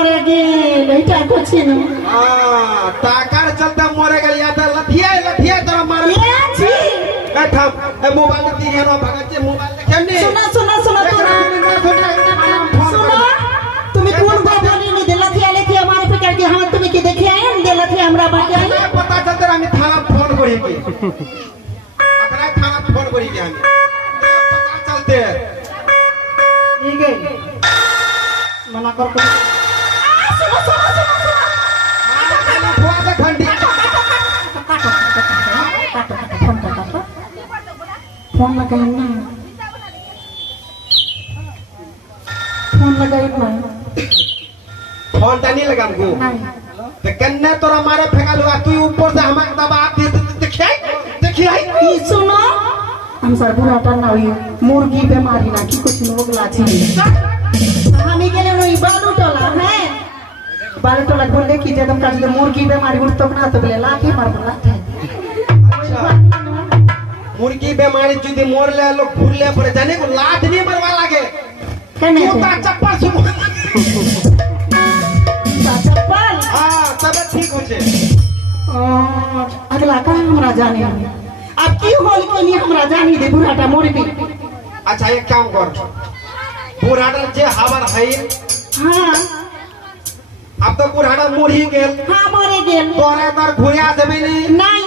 মরে গেল এইটা করছি না টাকার চলতে মরে গেল या तो लठिया तोरा मार এছি ए थाम ए मोबाइल दिए ना भागचे मोबाइल केमनी শোনা শোনা শোনা তোরা শোনা তুমি কোন বাবলি নি দেলাথি আলে কি আমার পিটার কি हम তুমি কি দেখে আইন দেলাথি আমরা বাকি আই पता चलते আমি থানা ফোন করি কি আতরা থানা ফোন করি কি আমি पता चलते ठीक है मना कर सुनो सुनो सुनो खाना खुआ के घंटी फोन लगाई ना फोन लगाई ना फोन तो नहीं लगा हमको तो कन्ने तोरा मारे फेंका लुआ तू ऊपर से हमारे दबा देखिए ई सुनो हम सर बुढ़ाटा ना हुई मुर्गी बीमारी ना की कुछ लोग लाची हमें गेले नो बालू टोला है बालू टोला बोले कि जब का जो मुर्गी बीमारी उठतो ना तो बोले लाठी मार बोला मुर्गी बीमारी जुदी मोर ले लोग भूलले पड़े जाने को लाठ नहीं मरवा लागे कहने का चप्पल सुबह चप्पल हां सब ठीक हो छे अगला का हमरा जाने अब की होल के लिए हमरा जानी दे बुढ़ाटा मुर्गी अच्छा एक काम कर बुढ़ाटा जे हवर है हां अब तो बुढ़ाटा मुर्गी गेल हां मरे गेल तोरे तर घुरिया देबे नहीं नहीं